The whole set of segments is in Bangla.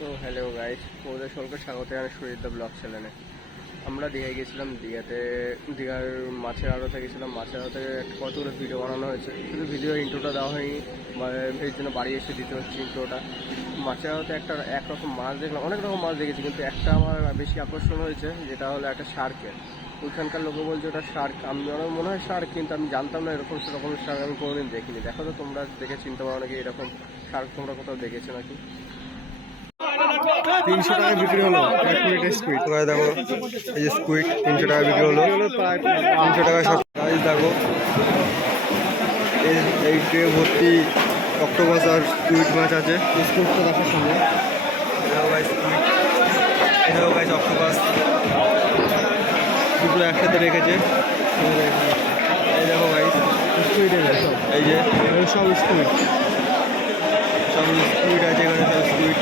তো হ্যালো গাইস, ওদের সকলকে স্বাগত জানাই সুরিত ব্লগ চ্যানেলে। আমরা দীঘায় গেছিলাম। দীঘার মাছের আড়তে গেছিলাম। মাছের আড়তে কতগুলো ভিডিও বানানো হয়েছে, শুধু ভিডিও ইন্ট্রোটা দেওয়া হয়নি, এর জন্য বাড়ি এসে দিতে হচ্ছে ইন্ট্রোটা। মাছের আড়তে একরকম মাছ দেখলাম, অনেক রকম মাছ দেখেছি, কিন্তু একটা আমার বেশি আকর্ষণ হয়েছে, যেটা হলো একটা শার্কের। ওইখানকার লোকে বলছে ওটা শার্ক, আমি মনে হয় শার্ক, কিন্তু আমি জানতাম না এরকম সেরকম শার্ক আমি কোনোদিন দেখিনি। দেখো তো তোমরা দেখে চিন্তা পারো নাকি এরকম শার্ক তোমরা কোথাও দেখেছো নাকি? 300 টাকা বিক্রি হলো 1 মিনিটের স্কুইড। দেখো এই যে স্কুইড 300 টাকা বিক্রি হলো, 300 টাকা সব গাইস। দেখো এই ট্রে ভর্তি অক্টোপাস আর স্কুইড মাছ আছে। স্কুইডটা দেখার সঙ্গে এটাও গাইস অক্টোপাস দুটো একসাথে রেখেছে। এই দেখো গাইস স্কুইড, এই যে সব স্কুইড, সব স্কুইড আছে এখানে, সব স্কুইড।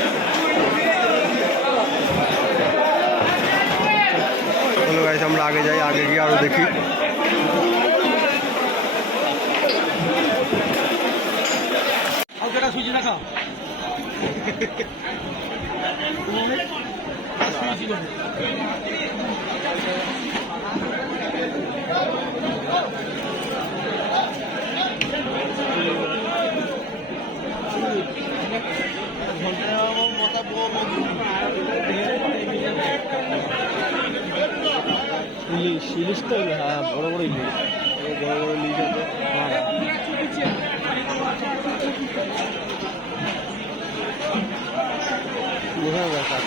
চলো গাইস আমরা আগে যাই, আগে গিয়ে আরো দেখি। ইলিশ তো, হ্যাঁ বড় বড় ইলিশ, বড় বড় ইলিশ আছে। বোঝা গেছে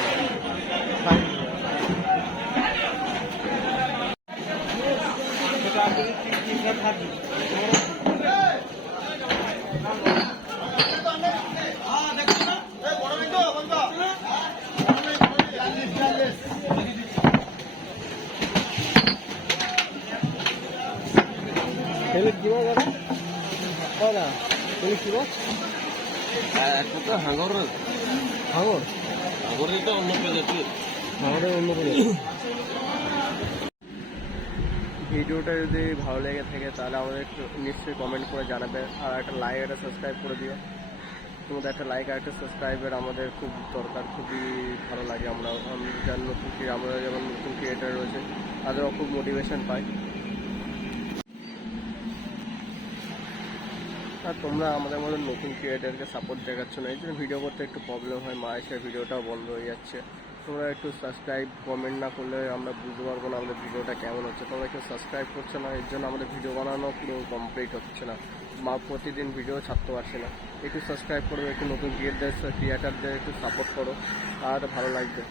ভিডিওটা যদি ভালো লেগে থাকে তাহলে আমাদের নিশ্চয়ই কমেন্ট করে জানাবে, আর একটা লাইক একটা সাবস্ক্রাইব করে দিও। তোমাদের একটা লাইক আর একটা সাবস্ক্রাইবের আমাদের খুব দরকার, খুবই ভালো লাগে। আমরা যেমন নতুন ক্রিয়েটার রয়েছে তাদেরও খুব মোটিভেশন পাই। আর তোমরা আমাদের মতো নতুন ক্রিয়েটারকে সাপোর্ট দেখাচ্ছ না, এই জন্য ভিডিও করতে একটু প্রবলেম হয়, মায়ের ভিডিওটাও বন্ধ হয়ে যাচ্ছে। তোমরা একটু সাবস্ক্রাইব কমেন্ট না করলে আমরা বুঝতে পারবো না আমাদের ভিডিওটা কেমন হচ্ছে। তোমরা একটু সাবস্ক্রাইব করছো না, এর জন্য আমাদের ভিডিও বানানো পুরো কমপ্লিট হচ্ছে না, প্রতিদিন ভিডিও ছাড়তে পারছে না। একটু সাবস্ক্রাইব করবে, একটু নতুন ক্রিয়েটারদের একটু সাপোর্ট করো, আর ভালো লাগবে।